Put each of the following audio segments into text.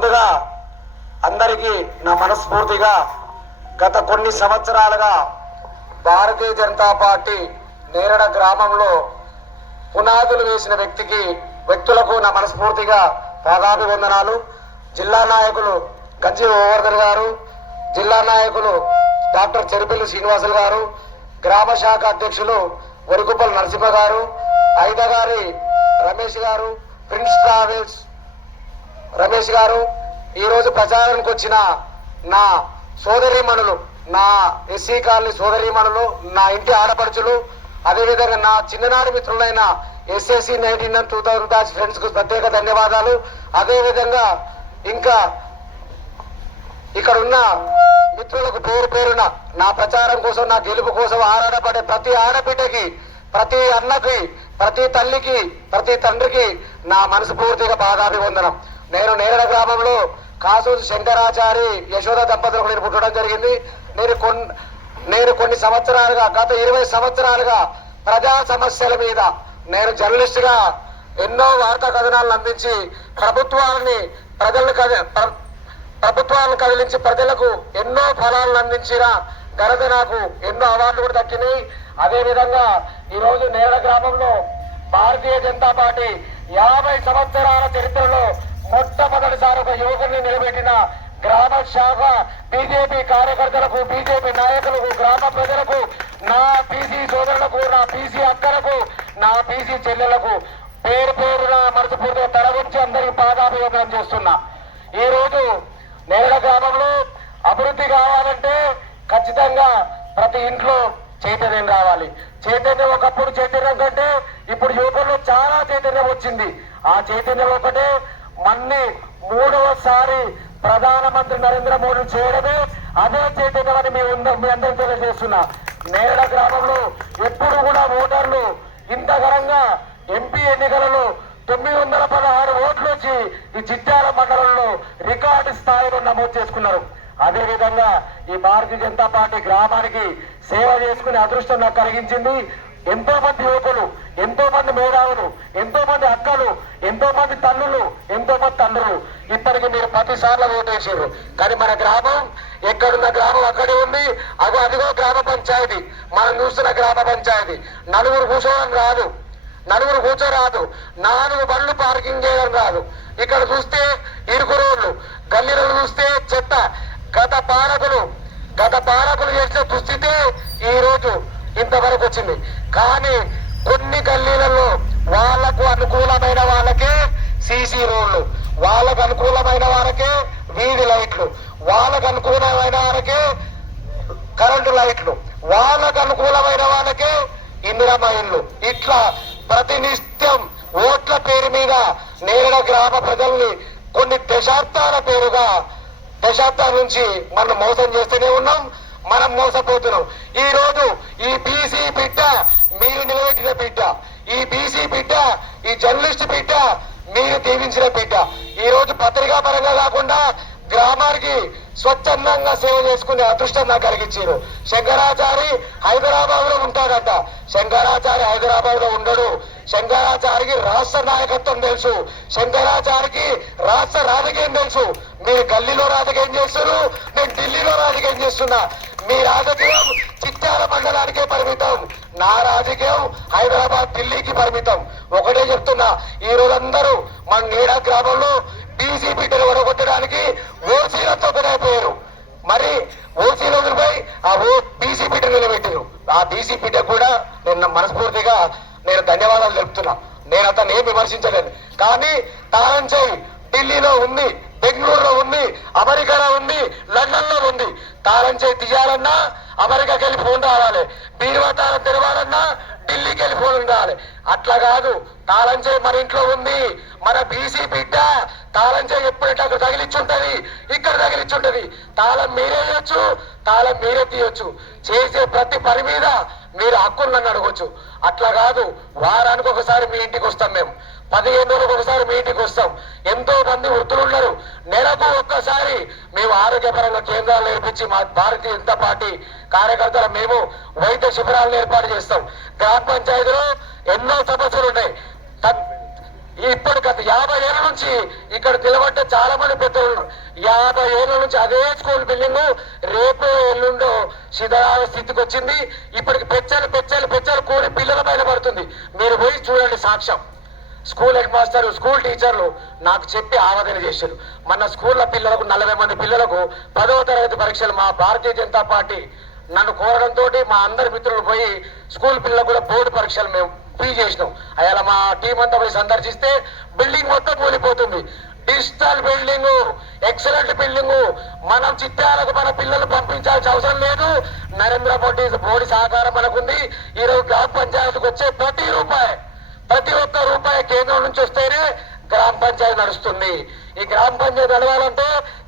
ముందుగా అందరికీ నా మనస్ఫూర్తిగా గత కొన్ని సంవత్సరాలుగా భారతీయ జనతా పార్టీ నేరడ గ్రామంలో పునాదులు వేసిన వ్యక్తులకు నా మనస్ఫూర్తిగా పాదాభివందనాలు. జిల్లా నాయకులు గంజి గోవర్ధన్ గారు, జిల్లా నాయకులు డాక్టర్ చెరుపల్లి శ్రీనివాసులు గారు, గ్రామ శాఖ అధ్యక్షులు వరికుప్పల నరసింహ గారు, ఐదగారి రమేష్ గారు, ప్రిన్స్ ట్రావెల్స్ రమేష్ గారు, ఈరోజు ప్రచారానికి వచ్చిన నా సోదరీమణులు, నా ఎస్సీ కాలనీ సోదరీమణులు, నా ఇంటి ఆడపడుచులు, అదేవిధంగా నా చిన్ననాటి మిత్రులైన ఎస్ఎస్సి 1920 బ్యాచ్ ఫ్రెండ్స్ కు ప్రత్యేక ధన్యవాదాలు. అదేవిధంగా ఇంకా ఇక్కడ ఉన్న మిత్రులకు పేరు పేరున నా ప్రచారం కోసం, నా గెలుపు కోసం ఆరాటపడే ప్రతి ఆడబిడ్డకి, ప్రతి అన్నకి, ప్రతి తల్లికి, ప్రతి తండ్రికి నా మనస్ఫూర్తిగా పాదాభివందనం. నేను నేరడ గ్రామంలో కాసూరు శంకరాచారి యశోద దంపతులకు నేను పుట్టడం జరిగింది. నేను కొన్ని సంవత్సరాలుగా, గత 20 సంవత్సరాలుగా ప్రజా సమస్యల మీద నేను జర్నలిస్ట్ గా ఎన్నో వార్తా కథనాలను అందించి ప్రభుత్వాలను కదిలించి ప్రజలకు ఎన్నో ఫలాలను అందించిన ఘనత నాకు ఎన్నో అవార్డులు కూడా దక్కినాయి. అదేవిధంగా ఈరోజు నేరడ గ్రామంలో భారతీయ జనతా పార్టీ 50 సంవత్సరాల చరిత్రలో మొట్టమొదటిసారి ఒక యువకుడిని నిలబెట్టిన గ్రామ శాఖ బీజేపీ కార్యకర్తలకు, బీజేపీ నాయకులకు, గ్రామ ప్రజలకు, నా బీసీ సోదరులకు, నా బీసీ అక్కలకు, నా బీసీ చెల్లెలకు పేరు పేరున మనస్ఫూర్తిగా తరలించి అందరికీ పాదాభివందనం చేస్తున్నా. ఈ రోజు నేరడ గ్రామంలో అభివృద్ధి కావాలంటే ఖచ్చితంగా ప్రతి ఇంట్లో చైతన్యం రావాలి. చైతన్యం ఒకప్పుడు చైతన్యం కంటే ఇప్పుడు యువకుల్లో చాలా చైతన్యం వచ్చింది. ఆ చైతన్యం ఒకటే మళ్ళీ 3వసారి ప్రధానమంత్రి నరేంద్ర మోడీ చేయడమే అదే చైతన్యం అని మీ అందరికీ తెలియజేస్తున్నా. నేరడ గ్రామంలో ఎప్పుడు కూడా ఓటర్లు ఇంత ఘనంగా ఎంపీ ఎన్నికలలో 916 ఓట్లు వచ్చి ఈ చిట్యాల మండలంలో రికార్డు స్థాయిలో నమోదు చేసుకున్నారు. అదేవిధంగా ఈ భారతీయ జనతా పార్టీ గ్రామానికి సేవ చేసుకునే అదృష్టం నాకు కలిగించింది. ఎంతో మంది యువకులు, ఎంతో మంది మేధావులు, ఎంతో మంది అక్కలు, ఎంతో మంది తల్లులు, ఎంతో మంది తండ్రులు ఇప్పటికి మీరు 10 సార్లు ఓటేసారు. కానీ మన గ్రామం ఎక్కడున్న గ్రామం అక్కడే ఉంది. అదిగో గ్రామ పంచాయతీ, మనం చూస్తున్న గ్రామ పంచాయతీ. నలుగురు కూర్చోరాదు, 4 బండ్లు పార్కింగ్ చేయడం రాదు. ఇక్కడ చూస్తే ఇరుకు రోడ్లు, గల్లీలను చూస్తే చెత్త. గత పాలకులు చేసిన దుస్థితే ఈ రోజు ఇంతవరకు వచ్చింది. కానీ కొన్ని గల్లీలలో వాళ్లకు అనుకూలమైన వాళ్ళకే సీసీ రోడ్లు, వాళ్ళకు అనుకూలమైన వాళ్ళకే వీధి లైట్లు, వాళ్ళకు అనుకూలమైన వాళ్ళకే కరెంటు లైట్లు, వాళ్ళకు అనుకూలమైన వాళ్ళకే ఇందిరమ్మ ఇళ్ళు. ఇట్లా ప్రతినిత్యం ఓట్ల పేరు మీద నేరడ గ్రామ ప్రజల్ని కొన్ని దశాబ్దాల నుంచి మనం మోసం చేస్తూనే ఉన్నాం. మనం మోసపోతున్నాం. ఈ రోజు ఈ బీసీ బిడ్డ మీరు నిలబెట్టిన బిడ్డ, ఈ బీసీ బిడ్డ, ఈ జర్నలిస్ట్ బిడ్డ మీరు దీవించిన బిడ్డ ఈ రోజు పత్రికా పరంగా కాకుండా గ్రామానికి స్వచ్ఛందంగా సేవ చేసుకునే అదృష్టం నాకు కలిగించారు. శంకరాచారి హైదరాబాద్ లో ఉంటాడట. శంకరాచారి హైదరాబాద్ లో ఉండడు. శంకరాచారికి రాష్ట్ర నాయకత్వం తెలుసు. శంకరాచారికి రాష్ట్ర రాజకీయం తెలుసు. మీరు గల్లీలో రాజకీయం చేస్తున్నారు, నేను ఢిల్లీలో రాజకీయం చేస్తున్నా. మీ రాజకీయం చిట్యాల మండలానికే పరిమితం, నా రాజకీయం హైదరాబాద్ ఢిల్లీకి పరిమితం. ఒకటే చెప్తున్నా, ఈ రోజందరూ మన నేడా గ్రామంలో బీసీ బిడ్డలు ఒడగొట్టడానికి ఓసీలతో అయిపోయారు. మరి ఓసీలు వదిలిపోయి ఆ బీసీ బిడ్డ నిలబెట్టారు. ఆ బీసీ బిడ్డ కూడా నేను మనస్ఫూర్తిగా ధన్యవాదాలు తెలుపుతున్నా. నేను అతన్ని ఏం విమర్శించలేదు. కానీ తాళం చేయి ఢిల్లీలో ఉంది, బెంగళూరులో ఉంది, అమెరికాలో ఉంది, లండన్ లో ఉంది. తాళం చేయి తీయాలన్నా అమెరికాకి వెళ్ళి ఫోన్ రావాలి, బీరువా తాళం తెరవాలన్నా ఢిల్లీకి వెళ్ళి ఫోన్ రావాలి. అట్లా కాదు, తాళం చేయి మన ఇంట్లో ఉంది. మన బీసీ బిడ్డ తాళం చేయి ఎప్పుడంటే అక్కడ తగిలిచ్చుంటది, ఇక్కడ తగిలిచ్చుంటది. తాళం మీరే వేయొచ్చు, తాళం మీరే తీయొచ్చు. చేసే ప్రతి పని మీద మీరు హక్కులు నన్ను అడగొచ్చు. అట్లా కాదు, వారానికి ఒకసారి మీ ఇంటికి వస్తాం, మేము 15 రోజులకు ఒకసారి మీ ఇంటికి వస్తాం. ఎంతో మంది వృద్ధులు ఉన్నారు. నెలకు ఒక్కసారి మేము ఆరోగ్యపరంగా కేంద్రాలు నేర్పించి మా భారతీయ జనతా పార్టీ కార్యకర్తలు మేము వైద్య శిబిరాలను ఏర్పాటు చేస్తాం. గ్రామ పంచాయతీలో ఎన్నో సమస్యలు ఉన్నాయి. ఇప్పుడు గత 50 ఏళ్ళ నుంచి ఇక్కడ నిలబడ్డ చాలా మంది పెద్దలు ఉన్నారు. 50 ఏళ్ళ నుంచి అదే స్కూల్ బిల్డింగ్ రేపు ఎల్లుండో శిథిలాల స్థితికి వచ్చింది. ఇప్పటికి పెచ్చలు కూడి పిల్లల పైన పడుతుంది. మీరు పోయి చూడండి సాక్ష్యం. స్కూల్ హెడ్ మాస్టర్, స్కూల్ టీచర్లు నాకు చెప్పి ఆవేదన చేశారు. మన స్కూళ్ళ పిల్లలకు 40 మంది పిల్లలకు 10వ తరగతి పరీక్షలు మా భారతీయ జనతా పార్టీ నన్ను కోరడంతో మా అందరి మిత్రులు పోయి స్కూల్ పిల్లలకు కూడా బోర్డు పరీక్షలు మేము ఫ్రీ చేసినాం. అలా మా టీం అంతా పోయి సందర్శిస్తే బిల్డింగ్ మొత్తం కూలిపోతుంది. Digital building, excellent building. మనం చిత్రాలకు మన పిల్లలు పంపించాల్సిన అవసరం లేదు. నరేంద్ర మోడీ సహకారం మనకుంది. ఈరోజు గ్రామ పంచాయతీకి వచ్చే ప్రతి ఒక్క రూపాయి కేంద్రం నుంచి వస్తేనే గ్రామ పంచాయతీ నడుస్తుంది. ఈ గ్రామ పంచాయతీ నడవాలంటే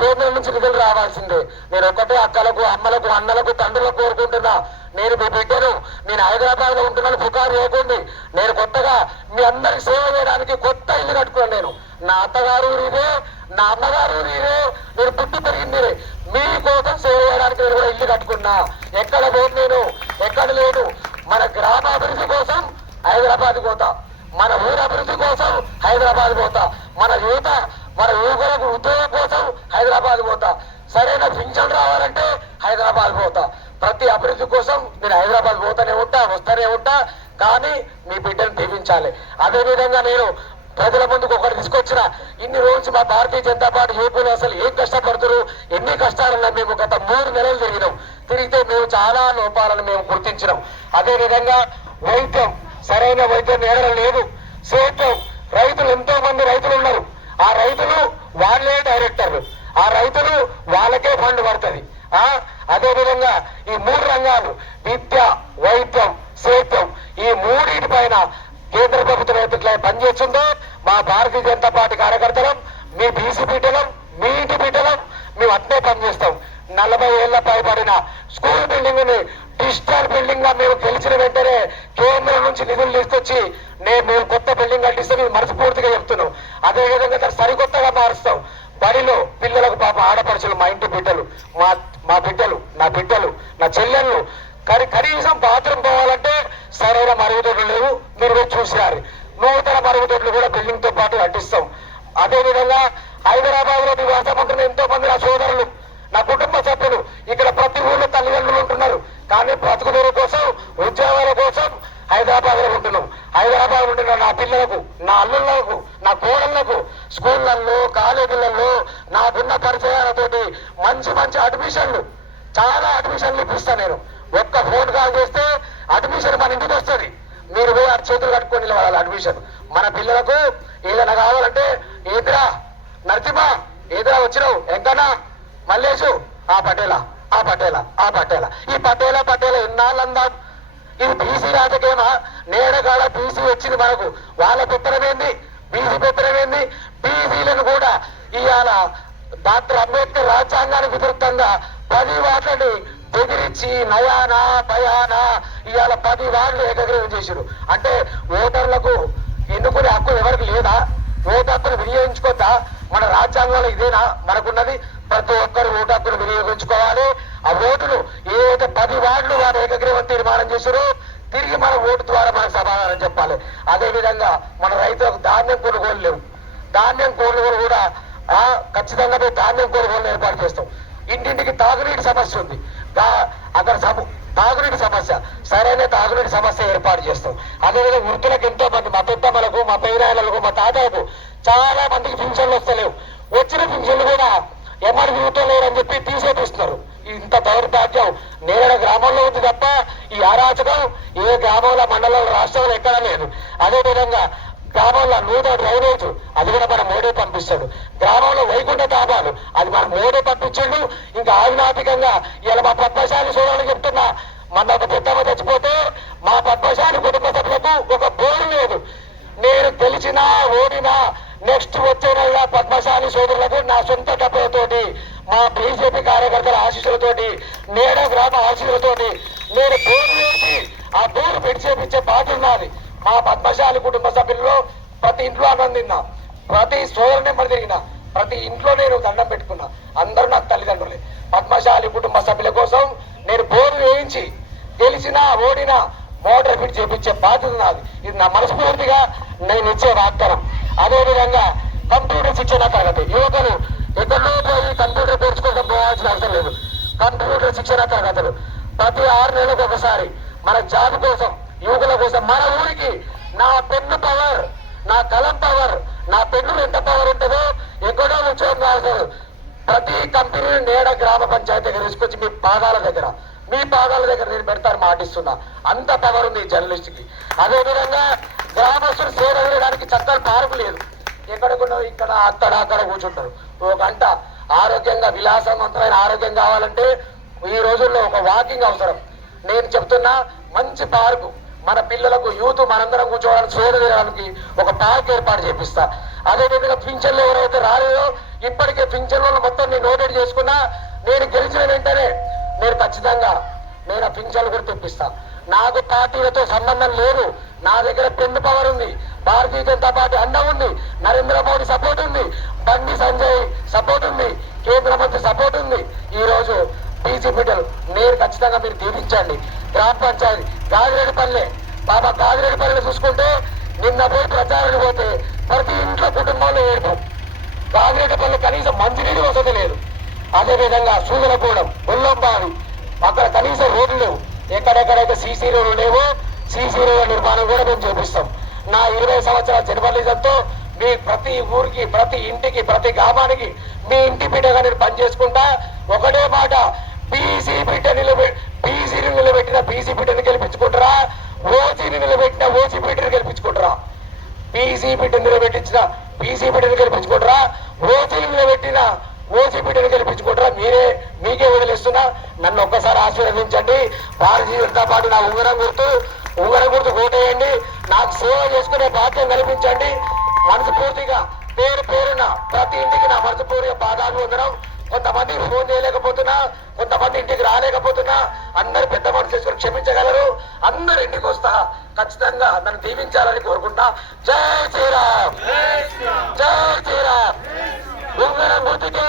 కేంద్రం నుంచి నిధులు రావాల్సిందే. నేను ఒకటే అక్కలకు, అమ్మలకు, అన్నలకు, తండ్రులకు కోరుకుంటున్నా. నేను మీ బిడ్డను, నేను హైదరాబాద్ లో ఉంటున్నాను, పుకారు చేయకండి. నేను కొత్తగా మీ అందరికి సేవ చేయడానికి కొత్త ఇల్లు కట్టుకున్నాను. నా అత్తగారు నీరే, నా అమ్మగారు నీరే, నేను పుట్టి పెరిగింది మీకోసం సేవ చేయడానికి నేను కూడా ఇల్లు కట్టుకున్నా. ఎక్కడ లేను. మన గ్రామ అభివృద్ధి కోసం హైదరాబాద్ పోతా, మన ఊరు అభివృద్ధి కోసం హైదరాబాద్ పోతా, మన యువకులకు ఉద్యోగం కోసం హైదరాబాద్ పోతా, సరైన పింఛన్ రావాలంటే హైదరాబాద్ పోతా. ప్రతి అభివృద్ధి కోసం నేను హైదరాబాద్ వస్తూనే ఉంటా. కానీ మీ బిడ్డను దీవించాలి. అదేవిధంగా నేను ప్రజల ముందుకు ఒకటి తీసుకొచ్చిన. ఇన్ని రోజు మా భారతీయ జనతా పార్టీ యువకులు అసలు ఏం కష్టపడుతున్నారు, ఎన్ని కష్టాలున్నాయి. మేము గత 3 నెలలు తిరిగితే మేము చాలా లోపాలను మేము గుర్తించినాం. అదేవిధంగా వైద్యం, సరైన వైద్యం నేరడం లేదు. సేద్యం, రైతులు ఎంతో మంది రైతులు ఉన్నారు. ఆ రైతులు వాళ్ళే డైరెక్టర్లు, ఆ రైతులు వాళ్ళకే ఫండ్ పడుతుంది. అదేవిధంగా ఈ 3 రంగాలు విద్య, వైద్యం, సేద్యం, ఈ 3 పైన కేంద్ర ప్రభుత్వం ఎట్లా పనిచేస్తుందో మా భారతీయ జనతా పార్టీ కార్యకర్తలం, మీ బీసీ బిడ్డలం, మీ ఇంటి బిడ్డలం మేము అట్నే పనిచేస్తాం. 40 ఏళ్ల పైబడిన స్కూల్ బిల్డింగ్ ని డిజిటల్ బిల్డింగ్ గా మేము గెలిచిన వెంటనే కేంద్రం నుంచి నిధులు తీసుకొచ్చి మేము కొత్త బిల్డింగ్ కట్టిస్తే మేము మనస్ఫూర్తిగా చెప్తున్నాం. అదేవిధంగా దాన్ని సరికొత్తగా మారుస్తాం. బడిలో పిల్లలకు పాప ఆడపడుచులు, మా ఇంటి బిడ్డలు, మా బిడ్డలు, నా చెల్లెళ్ళు కనీసం బాత్రూమ్ పోవాలంటే సరైన మరుగుదొడ్లు లేవు. మీరు చూసారు. నూతన మరుగుదొడ్లు కూడా బిల్డింగ్ తో పాటు కట్టిస్తాం. అదేవిధంగా హైదరాబాద్ లో నివాసం ఉంటున్న ఎంతో మంది నా సోదరులు, నా కుటుంబ సభ్యులు ఇక్కడ ప్రతి ఊళ్ళో తల్లిదండ్రులు ఉంటున్నారు. కానీ బ్రతుకుదెరువు కోసం, ఉద్యోగాల కోసం హైదరాబాద్ లో ఉంటున్నాం. హైదరాబాద్ ఉంటున్న నా పిల్లలకు, నా అల్లుళ్లకు, నా కోడళ్లకు స్కూళ్లలో, కాలేజీలలో నాకున్న పరిచయాలతోటి మంచి అడ్మిషన్లు, చాలా అడ్మిషన్లు ఇప్పిస్తాను. నేను ఒక్క ఫోన్ కాల్ చేస్తే అడ్మిషన్ మన ఇంటికి వస్తుంది. మీరు పోయి చేతులు కట్టుకొని నిలవాలి. అడ్మిషన్ మన పిల్లలకు ఏదైనా కావాలంటే ఏదిరా నరసింహ, ఏదిరా వచ్చినావు, ఎంకన్నా, మల్లేషు, ఆ పటేలా. ఈ పటేలా ఎన్నాళ్ళందాం. ఇది బీసీ రాజకీయమా? నేడగాడ బీసీ వచ్చింది మనకు. వాళ్ళ పెత్తనమేంది, బీసీ పెత్తనమేంది? బీసీలను కూడా ఇవాళ డాక్టర్ అంబేద్కర్ రాజ్యాంగానికి విరుద్ధంగా 10 వార్డులని బెదిరించి నయానా భయానా ఇవాళ 10 వార్డులు ఏకగ్రీవం చేశారు. అంటే ఓటర్లకు ఎన్నుకునే హక్కు ఎవరికి లేదా? ఓటు హక్కును వినియోగించుకోద్దా? మన రాజ్యాంగంలో ఇదేనా మనకున్నది? ప్రతి ఒక్కరు ఓటు హక్కును వినియోగించుకోవాలి. ఆ ఓటును ఏదైతే 10 వార్డులు వారు ఏకగ్రీవం తీర్మానం చేశారో తిరిగి మన ఓటు ద్వారా మనకు సమాధానం చెప్పాలి. అదేవిధంగా మన రైతులకు ధాన్యం కొనుగోలు లేవు. ధాన్యం కొనుగోలు కూడా ఖచ్చితంగా మేము ధాన్యం కొనుగోలు ఏర్పాటు చేస్తాం. ఇంటింటికి తాగునీటి సమస్య ఉంది. అక్కడ తాగునీటి సమస్య, సరైన తాగునీటి సమస్య ఏర్పాటు చేస్తాం. అదేవిధంగా వృద్ధులకు ఎంతో మంది, మా పెద్దమ్మలకు, మా పైరాయలకు, మా తాతలకు చాలా మందికి పింఛన్లు వస్తలేవు. వచ్చిన పింఛన్లు కూడా ఎమర్జెన్సీతో లేరని చెప్పి తీసేపిస్తున్నారు. ఇంత దౌర్భాగ్యం నేరడ గ్రామంలో ఉంది తప్ప ఈ అరాచకం ఏ గ్రామంలో, మండలంలో, రాష్ట్రంలో ఎక్కడ లేదు. అదేవిధంగా గ్రామంలో నూతన డ్రైనేజ్, అది కూడా మన మోడీ పంపిస్తాడు. గ్రామంలో వైకుంఠ తాపాలు, అది మన మోడీ పంపించాడు. ఇంకా ఆధ్యాత్మికంగా ఇలా మా పద్మశాలి సోదరులు చెప్తున్నా, మన ఒక పెద్దమ్మ చచ్చిపోతే మా పద్మశాలి కుటుంబ సభ్యులకు ఒక బోర్డు లేదు. నేను గెలిచినా ఓడినా నెక్స్ట్ వచ్చే నెల పద్మశాలి సోదరులకు నా సొంత డబ్బులతోటి, మా బీజేపీ కార్యకర్తల ఆశీస్సులతోటి, నేడ గ్రామ ఆశీస్సులతోటి నేను బోర్డు వేసి ఆ బోర్డు పెట్టి చేపించే బాధ్యత నాది. మా పద్మశాలి కుటుంబ సభ్యుల్లో ప్రతి ఇంట్లో ఆనందిన్నా, ప్రతి సోదరు నెంబర్ తిరిగినా, ప్రతి ఇంట్లో నేను దండం పెట్టుకున్నా. అందరూ నాకు తల్లిదండ్రులే. పద్మశాలి కుటుంబ సభ్యుల కోసం నేను బోర్డు వేయించి గెలిచినా ఓడినా మోటార్ ఫిట్ చేపించే బాధ్యత నాది. ఇది నా మనస్ఫూర్తిగా నేను ఇచ్చే వాగ్దానం. అదేవిధంగా కంప్యూటర్ శిక్షణ తరగతి యువకులు ఎక్కడో పోయి కంప్యూటర్ నేర్చుకోవడం పోవాల్సిన అవసరం లేదు. కంప్యూటర్ శిక్షణ తరగతులు ప్రతి 6 నెలలకు ఒకసారి మన జాబ్ కోసం యువకుల కోసం మన ఊరికి నా పెన్ను పవర్, నా కలం పవర్, నా పెన్ను ఎంత పవర్ ఉంటుందో ఎక్కడో ఉద్యోగం కాదు. ప్రతి కంపెనీ నేడ గ్రామ పంచాయతీ దగ్గర తీసుకొచ్చి మీ పాదాల దగ్గర నేను పెడతాను మాటిస్తున్నా. అంత పవర్ ఉంది జర్నలిస్ట్ కి. అదేవిధంగా గ్రామస్తులు సేవ చేయడానికి చక్కని పార్కు లేదు. ఎక్కడికో ఇక్కడ అక్కడ కూర్చుంటారు. 1 గంట ఆరోగ్యంగా విలాసవంతమైన ఆరోగ్యం కావాలంటే ఈ రోజుల్లో ఒక వాకింగ్ అవసరం. నేను చెప్తున్నా మంచి పార్కు మన పిల్లలకు యూత్ మనందరం కూర్చోవడానికి సేవ చేయడానికి ఒక పార్క్ ఏర్పాటు చేపిస్తా. అదేవిధంగా పింఛన్లు ఎవరైతే రాలేదో ఇప్పటికే పింఛన్లు మొత్తం నేను నోటెడ్ చేసుకున్నా. నేను గెలిచిన వెంటనే నేను ఖచ్చితంగా నేను ఆ పింఛన్లు కూడా తెప్పిస్తా. నాకు పార్టీలతో సంబంధం లేదు. నా దగ్గర పెన్ను పవర్ ఉంది, భారతీయ జనతా పార్టీ అండ ఉంది, నరేంద్ర మోడీ సపోర్ట్ ఉంది, బండి సంజయ్ సపోర్ట్ ఉంది, కేంద్ర మంత్రి సపోర్ట్ ఉంది. ఈ రోజు బీసీ బిడ్డలు నేను ఖచ్చితంగా మీరు దీవించండి. గ్రామ పంచాయతీ గాదిరెడ్డిపల్లె బాబా గాదిరెడ్డిపల్లె చూసుకుంటే నిన్న పోయి ప్రచారానికి పోతే ప్రతి ఇంట్లో కుటుంబంలో ఏడుపు. గాదిరెడ్డిపల్లె కనీసం మంచినీటి వసతి లేదు. అదేవిధంగా సూదలగూడెం, బొల్లంబావి అక్కడ కనీసం రోడ్లు లేవు. ఎక్కడెక్కడైతే సీసీ రోడ్లు లేవో సీసీ రోడ్ల నిర్మాణం కూడా మేము చేపిస్తాం. నా 20 సంవత్సరాల జర్నలిజంతో మీ ప్రతి ఊరికి, ప్రతి ఇంటికి, ప్రతి గ్రామానికి మీ ఇంటి బిడ్డగా నేను పనిచేసుకుంటా. ఒకటే మాట, బీసీని నిలబెట్టిన బీసీ బిడ్డను గెలిపించుకుంటారా, ఓసీని నిలబెట్టిన ఓసీ బిడ్డను గెలిపించుకుంటారా? బీసీ బిడ్డను నిలబెట్టించిన బీసీ బిడ్డను గెలిపించుకుంటారా, ఓసీని నిలబెట్టిన ఓసీ బిడ్డను గెలిపించుకుంటారా? మీకే వదిలేస్తున్నా. నన్ను ఒక్కసారి ఆశీర్వదించండి. భారతీయ జనతా పార్టీ నా ఉంగరం గుర్తు ఓటేయండి. నాకు సేవ చేసుకునే భాగ్యం కల్పించండి. మనస్ఫూర్తిగా పేరున ప్రతి ఇంటికి నా మనస్ఫూర్తిగా పాదాలు వందనం. కొంతమంది ఫోన్ చేయలేకపోతున్నా, కొంతమంది ఇంటికి రాలేకపోతున్నా, అందరు పెద్ద మనసు చేసుకుని క్షమించగలరు. అందరు ఇంటికి వస్తా. ఖచ్చితంగా నన్ను దీవించాలని కోరుకుంటా. జై శ్రీరామ్, జై శ్రీరామ్. ఉంగరం గుర్తుకే